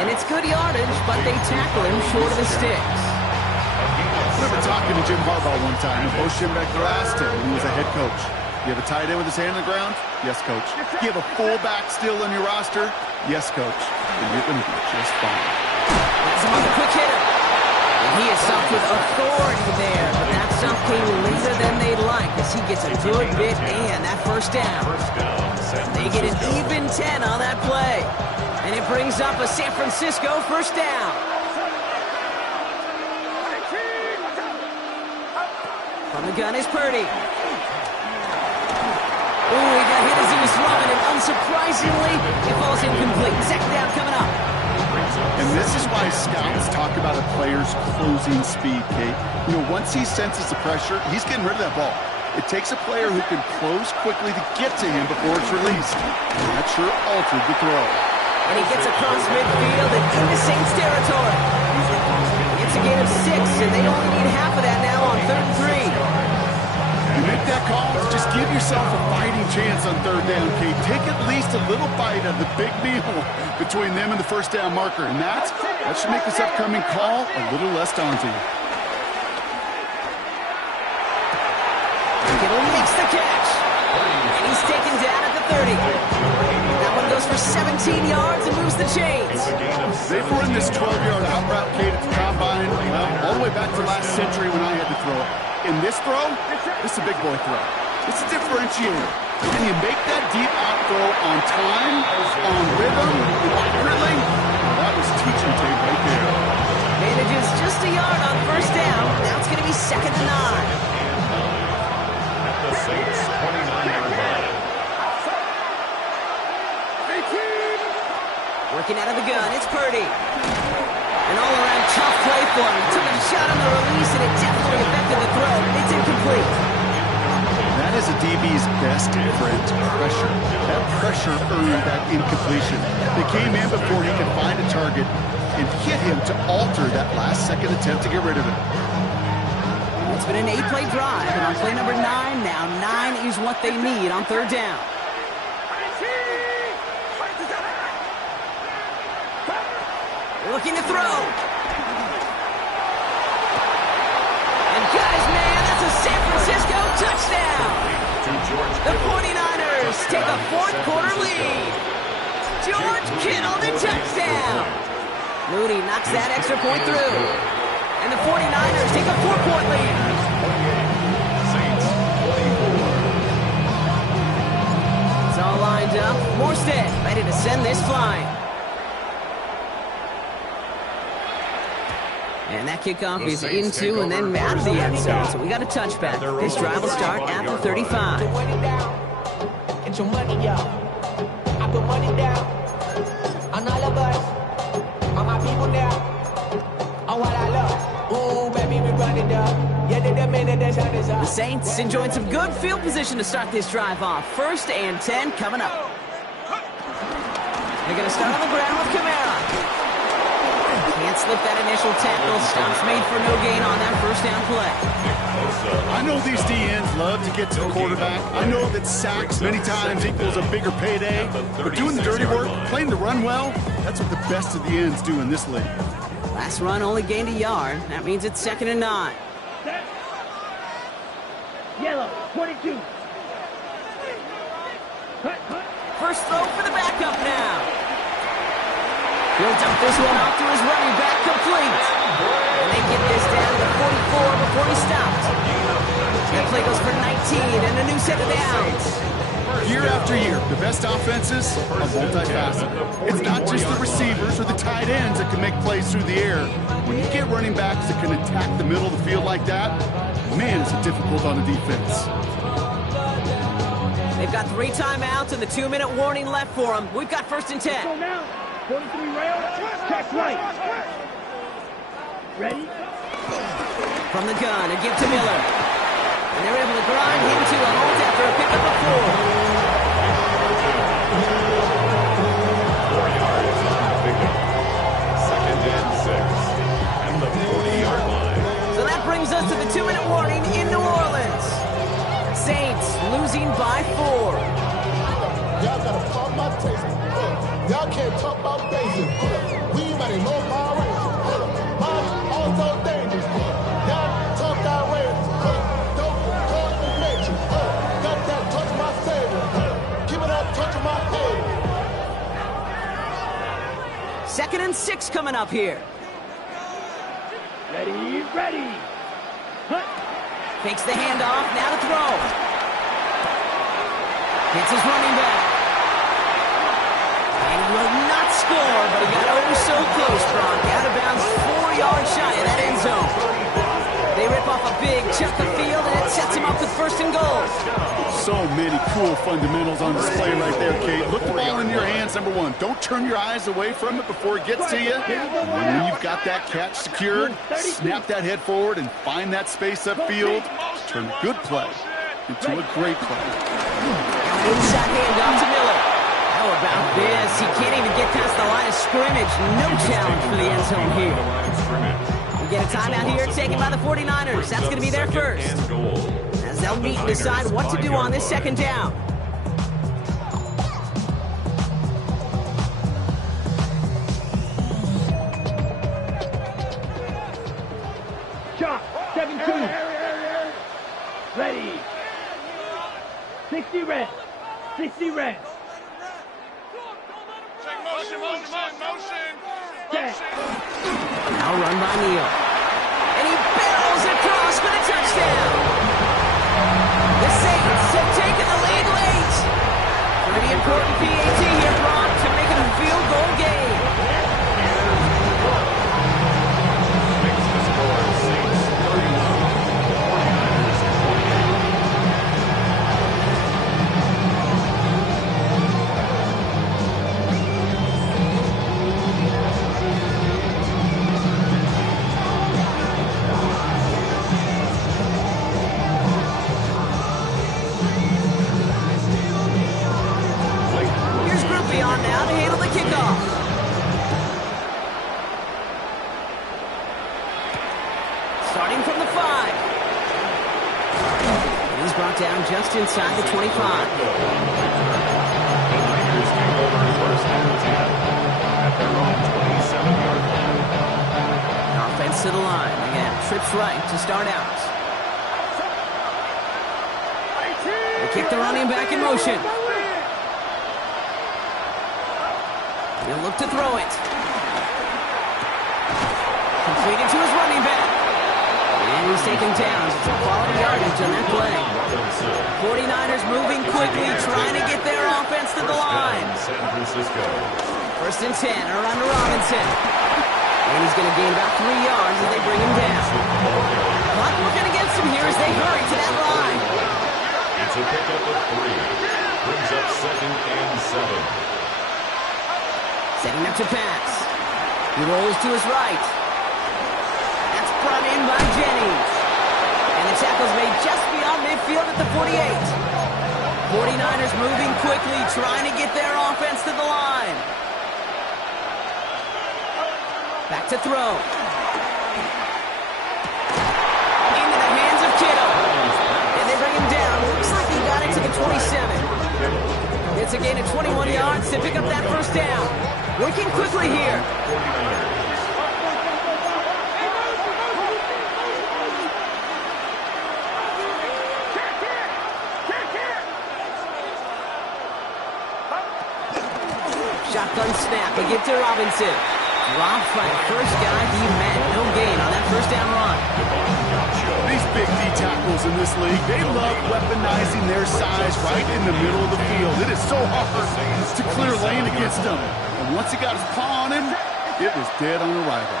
And it's good yardage, but they tackle him short of the sticks. I remember talking to Jim Harbaugh one time, and Bo Schembechler asked him when he was a head coach, you have a tight end with his hand on the ground? Yes, coach. You have a fullback still on your roster? Yes, coach. And you're going to be just fine. That's another quick hitter. And he is stopped with authority there, but that stop came later than they'd like as he gets a good bit and that first down. They get an even 10 on that play. And it brings up a San Francisco first down. From the gun is Purdy. Ooh, he got hit as he was throwing, and unsurprisingly, it falls incomplete. Second down coming up. And this is why scouts talk about a player's closing speed, Kate. You know, once he senses the pressure, he's getting rid of that ball. It takes a player who can close quickly to get to him before it's released. And that sure altered the throw. And he gets across midfield and into Saints territory. It's a gain of 6, and they only need half of that now on 3rd and 3. You make that call, just give yourself a fighting chance on 3rd down, Kate. Take at least a little bite of the big meal between them and the first down marker. And that should make this upcoming call a little less daunting. Kittle makes the catch. And he's taken down at the 30. That one goes for 17 yards and moves the chains. They've run this 12-yard out route, Kate, at the combine, well, all the way back to last century when I had to throw it. In this throw, this is a big boy throw. It's a differentiator. Can you make that deep out throw on time, on rhythm, accurately? Well, that was teaching tape right there. Manages just a yard on first down. Now it's going to be 2nd and 9. At the Saints 29-yard line. Working out of the gun, it's Purdy. An all-around tough play for him. He took a shot on the release, and it definitely affected the throw. It's incomplete. That is a DB's best friend, pressure. That pressure earned that incompletion. They came in before he could find a target and hit him to alter that last-second attempt to get rid of it. It's been an 8-play drive, and on play number 9, now 9 is what they need on 3rd down. Looking to throw. And guys, man, that's a San Francisco touchdown. The 49ers take a 4th quarter lead. George Kittle the touchdown. Mooney knocks that extra point through. And the 49ers take a 4-point lead. It's all lined up. Morstead ready to send this flying. And that kickoff is into and then out of the end zone. So we got a touchback. This drive will start at the 35. Get your money up. I put money down on all of us, on my people now, on what I love. Ooh, baby, we run it up. Yeah, the minute the shot is up. The Saints enjoying some good field position to start this drive off. 1st and 10 coming up. They're going to start on the ground with Kamara. Can't slip that initial tackle. Stops made for no gain on that first down play. I know these DNs love to get to the quarterback. I know that sacks many times equals a bigger payday. But doing the dirty work, playing the run well, that's what the best of the ends do in this league. Last run only gained a yard. That means it's 2nd and 9. Yellow, 22. First throw for the backup now. He'll dump this one off to his running back, complete. And they get this down to the 44 before he stopped. That play goes for 19 and a new set of downs. Year after year, the best offenses are multifaceted. It's not just the receivers or the tight ends that can make plays through the air. When you get running backs that can attack the middle of the field like that, man, is it difficult on the defense. They've got 3 timeouts and the 2-minute warning left for them. We've got 1st and 10. Go now. 43 rail. Check right. Ready? From the gun, and give to Miller. And they're able to grind him to a halt after a pickup of 4. 4 yards on the pickup. 2nd and 6. And the 40-yard line. So that brings us to the 2-minute warning in New Orleans. Saints losing by 4. Y'all gotta talk about taste. Y'all can't talk about basic. We might know Power Rangers. Mom also dangerous. Y'all talk outrageous. Don't call me nature. Got that touch my savior. Give it that touch of my head. 2nd and 6 coming up here. Ready, ready. Hunt. Fakes the handoff, now to throw. Hits his running back. And he will not score, but he got oh so close, Bronk. Out of bounds, 4 yards shy of that end zone. They rip off a big chunk of field, and it sets him up with 1st and goal. So many cool fundamentals on display right there, Kate. Look the ball in your hands, number 1. Don't turn your eyes away from it before it gets to you. And when you've got that catch secured, snap that head forward and find that space upfield. Turn a good play into a great play. Inside handoff to Miller. How about this? He can't even get past the line of scrimmage. No challenge for the end zone here. We get a timeout here taken by the 49ers. That's going to be their first. As they'll meet and decide what to do on this 2nd down. Shot. 7-2. Ready. 60 red. 60 red. Now run by Neal. And he barrels across for the touchdown. The Saints have taken the lead late. Pretty important PAT here, Brock, to make it a field goal game. Makes the score Saints 31, 49ers 28. Here's Groupie on now to handle the kickoff. Starting from the 5. And he's brought down just inside the 25. The Niners take over 1st and 10 at their own 27-yard line. Offense to the line. Again, trips right to start out. They kick the running back in motion. He'll look to throw it. Completed to his running back. And he's taken down. It's a quality yardage on that play. 49ers moving quickly, trying to get their offense to the line. San Francisco. 1st and 10, around to Robinson. And he's going to gain about 3 yards as they bring him down. Clock working against him here as they hurry to that line. It's a pickup of 3. Brings up 2nd and 7. Setting up to pass. He rolls to his right. That's brought in by Jennings. And the tackle's made just beyond midfield at the 48. 49ers moving quickly, trying to get their offense to the line. Back to throw. Into the hands of Kittle. And they bring him down. Looks like he got it to the 27. It's a gain of 21 yards to pick up that 1st down. Working quickly here. Shotgun snap. They get to Robinson. Dropped by the first guy he met. No gain on that first down run. These big D tackles in this league, they love weaponizing their size right in the middle of the field. It is so hard to clear lane against them. And once he got his paw on him, it was dead on arrival.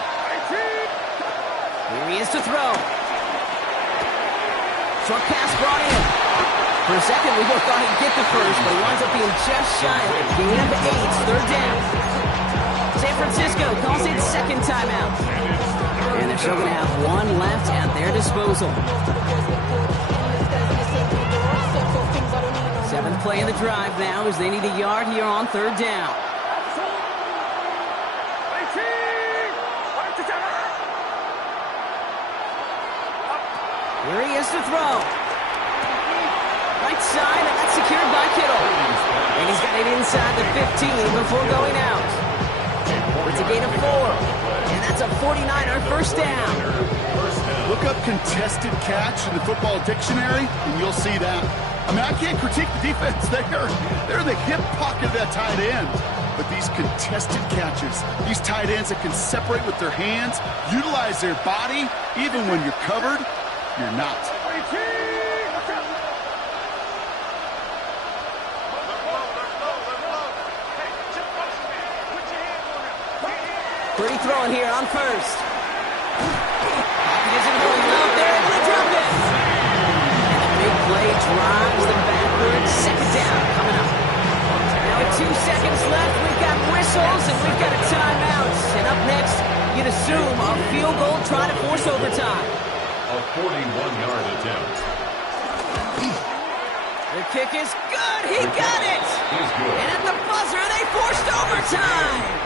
Here he is to throw. Short pass brought in. For a second, we both thought he'd get the first, but he winds up being just shy of it. Gain of 8, third down. San Francisco calls it second timeout. And they're still going to have one left at their disposal. 7th play in the drive now as they need a yard here on third down. Here he is to throw. Right side, and that's secured by Kittle. And he's got it inside the 15 before going out. It's a gain of 4. And that's a 49er first down. Look up contested catch in the football dictionary, and you'll see that. I mean, I can't critique the defense. They're in the hip pocket of that tight end. But these contested catches, these tight ends that can separate with their hands, utilize their body, even when you're covered, you're not. Pretty throwing here on first. He isn't holding up there, able to drop it. And the big play drives them backwards. Second down coming up. Now with 2 seconds left, we've got whistles and we've got a timeout. And up next, you'd assume a field goal trying to force overtime. A 41-yard attempt. The kick is good. He got it. And at the buzzer, they forced overtime.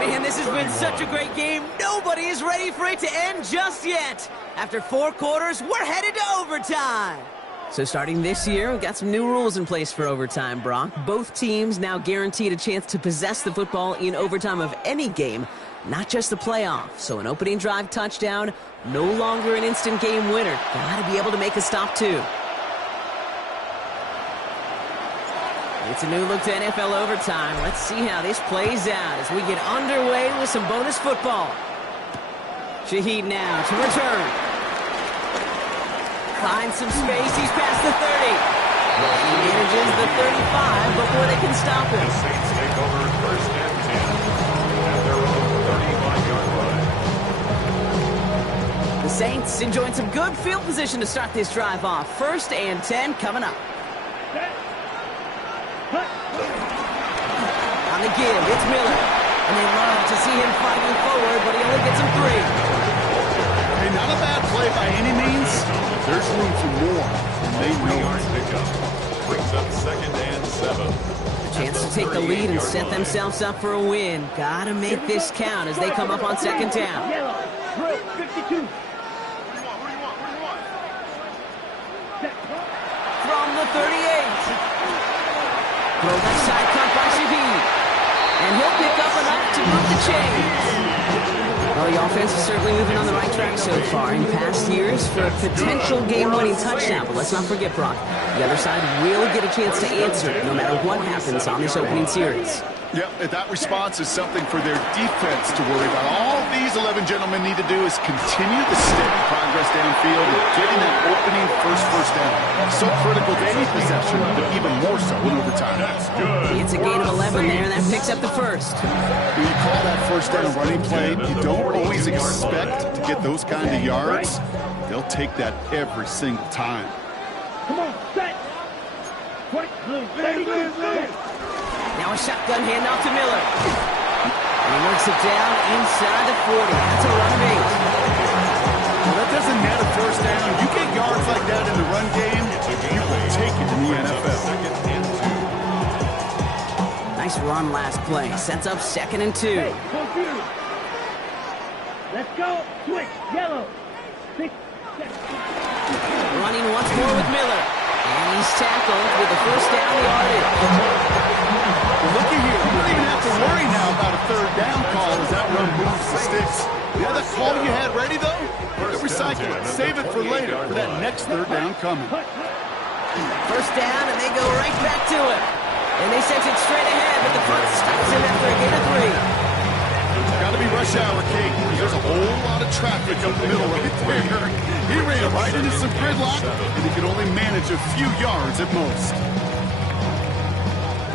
Man, this has been such a great game. Nobody is ready for it to end just yet. After 4 quarters, we're headed to overtime. So starting this year, we've got some new rules in place for overtime, Brock. Both teams now guaranteed a chance to possess the football in overtime of any game, not just the playoff. So an opening drive touchdown, no longer an instant game winner. Got to be able to make a stop, too. It's a new look to NFL overtime. Let's see how this plays out as we get underway with some bonus football. Shaheed now to return. Finds some space. He's past the 30. He manages the 35 before they can stop him. The Saints take over first and 10 at their own 35-yard line. The Saints enjoying some good field position to start this drive off. First and 10 coming up. On the give, it's Miller. And they love to see him fighting forward, but he only gets him 3. Hey, not a bad play by any means. There's room for more, and they know it. Pickup brings up second and 7. A chance to take the lead and set themselves up for a win. Gotta make this count as they come up on second down. Yellow, 52. From the 38. Throw left side cut by Shaheed. And he'll pick up enough to move the chains. Well, the offense is certainly moving on the right track so far in past years for a potential game-winning touchdown. But let's not forget, Brock, the other side will get a chance to answer no matter what happens on this opening series. Yep, and that response is something for their defense to worry about. All these 11 gentlemen need to do is continue the steady progress downfield and getting that opening first down. So critical to any possession, but even more so in overtime. It's a gain of 11 there, and that picks up the first. When you call that first down running play, you don't always expect to get those kind of yards. They'll take that every single time. Come on, set. 30. Now a shotgun handoff to Miller. And he works it down inside the 40. That's a run of 8. Well, that doesn't net a first down. You get yards like that in the run game, you will take it in the NFL. Nice run last play. Sets up second and 2. Hey, computer. Let's go. Switch. Yellow. 6, 7. Running once more with Miller. And he's tackled with the first down yardage. Looky here, you don't even have to worry now about a third down call as that run moves the sticks. Yeah, that call you had ready, though? You recycle it. Save it for later for that next third down coming. First down, and they go right back to it. And they sent it straight ahead, but the punt stops him after a gain of 3. Got to be rush hour, Kate. There's a whole lot of traffic up the middle right there. He ran right into some gridlock, and he could only manage a few yards at most.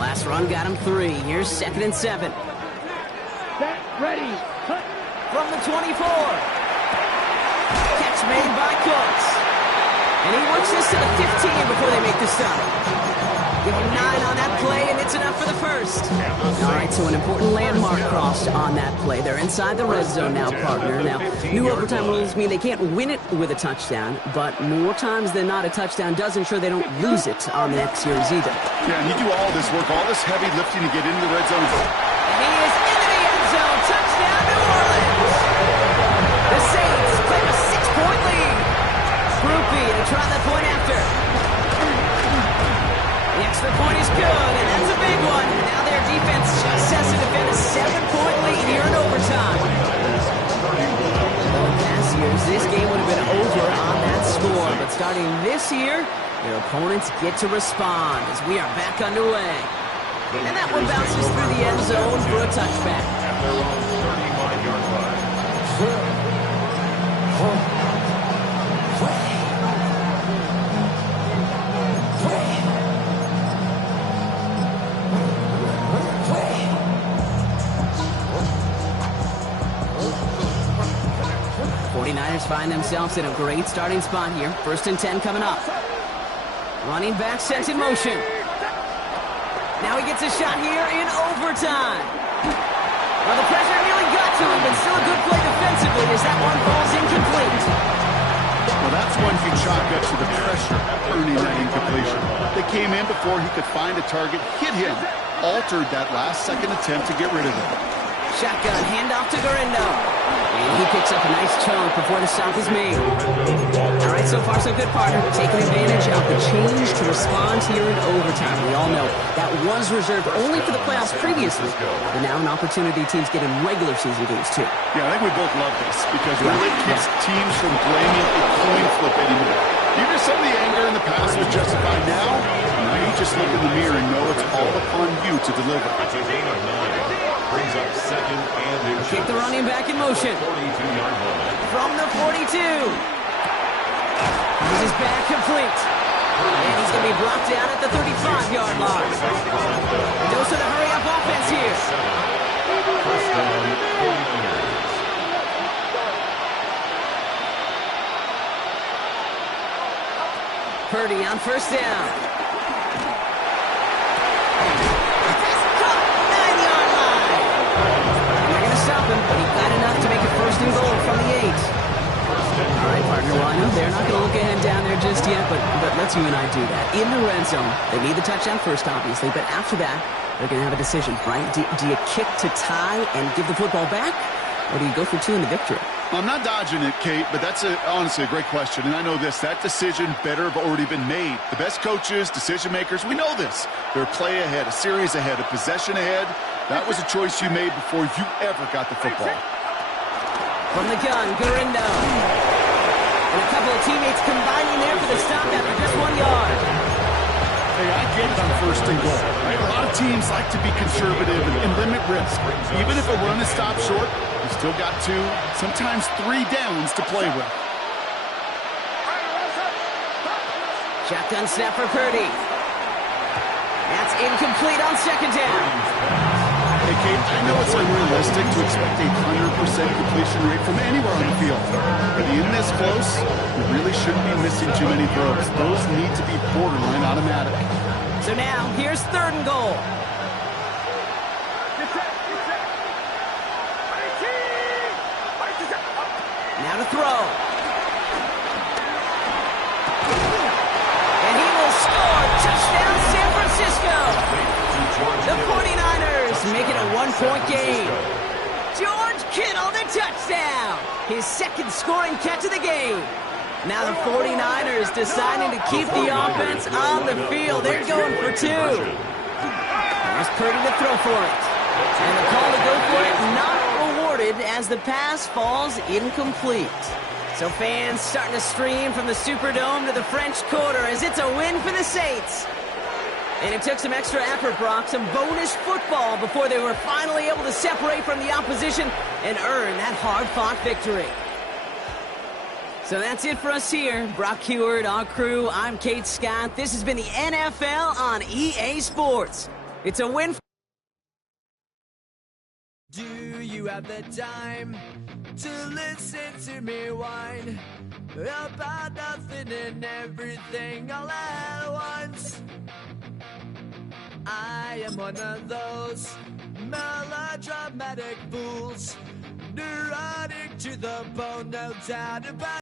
Last run got him 3. Here's 2nd and 7. Set, ready, cut. From the 24. Catch made by Cooks. And he works this to the 15 before they make the stop. Give him 9 on that play, and it's enough for the first. All right, so an important landmark crossed on that play. They're inside the red zone now, partner. Now, new overtime rules mean they can't win it with a touchdown, but more times than not, a touchdown does ensure they don't lose it on the next series either. Yeah, and you do all this work, all this heavy lifting to get into the red zone. And he is into the end zone. Touchdown, New Orleans. The Saints claim a 6-point lead. Groupie to try the point after. The extra point is good, and that's a big one. Now their defense just has to defend a 7-point lead here in overtime. In past years, this game would have been over on that score, but starting this year, their opponents get to respond as we are back underway. And that one bounces through the end zone for a touchback. At their own 35-yard line. 49ers find themselves in a great starting spot here. 1st and 10 coming up. Running back sent in motion. Now he gets a shot here in overtime. Well, the pressure nearly got to him, but still a good play defensively as that one falls incomplete. Well, that's one you chalk up to the pressure earning that incompletion. They came in before he could find a target, hit him, altered that last-second attempt to get rid of him. Shotgun, handoff to Garindo. And he picks up a nice chunk before the stop is made. All right, so far so good, partner. Taking advantage of the change to respond here in overtime. We all know that was reserved only for the playoffs previously, but now an opportunity teams get in regular season games too. Yeah, I think we both love this because it really keeps teams from blaming a coin flip anymore. Even if some of the anger in the past was justified now you just look in the mirror and know it's all upon you to deliver. It's a gain of 9. Brings up 2nd and inches. Kick the running back in motion. 42-yard line. From the 42. This is back complete. And he's going to be blocked down at the 35-yard line. Dose of the hurry-up offense here. First down, 49ers. Purdy on 1st down. But he got enough to make it 1st and goal from the 8. All right, partner, well, I know they're not going to look ahead down there just yet, but let's you and I do that. In the red zone, they need the touchdown first, obviously, but after that, they're going to have a decision, right? Do you kick to tie and give the football back, or do you go for 2 in the victory? I'm not dodging it, Kate, but that's honestly a great question, and I know this. That decision better have already been made. The best coaches, decision makers, we know this. They're a play ahead, a series ahead, a possession ahead. That was a choice you made before you ever got the football. From the gun, Garindo. And a couple of teammates combining there for the stop after just 1 yard. Hey, I get it on 1st and goal. Right? A lot of teams like to be conservative and limit risk. Even if a run is stopped short, you still got 2, sometimes 3 downs to play with. Shotgun snap for Purdy. That's incomplete on 2nd down. Hey, Kate, I know it's unrealistic to expect a 100% completion rate from anywhere on the field. But in this close, you really shouldn't be missing too many throws. Those need to be borderline automatic. So now, here's 3rd and goal. Now to throw. And he will score. Touchdown, San Francisco. The 49ers make it a 1-point game. George Kittle, the touchdown. His 2nd scoring catch of the game. Now the 49ers deciding to keep the offense on the field. They're going for 2. There's Purdy to throw for it. And the call to go for it not rewarded as the pass falls incomplete. So fans starting to stream from the Superdome to the French Quarter as it's a win for the Saints. And it took some extra effort, Brock, some bonus football before they were finally able to separate from the opposition and earn that hard-fought victory. So that's it for us here. Brock Heward, our crew, I'm Kate Scott. This has been the NFL on EA Sports. It's a win. Do you have the time to listen to me whine about nothing and everything all at once? I am one of those melodramatic fools, neurotic to the bone, no doubt about it.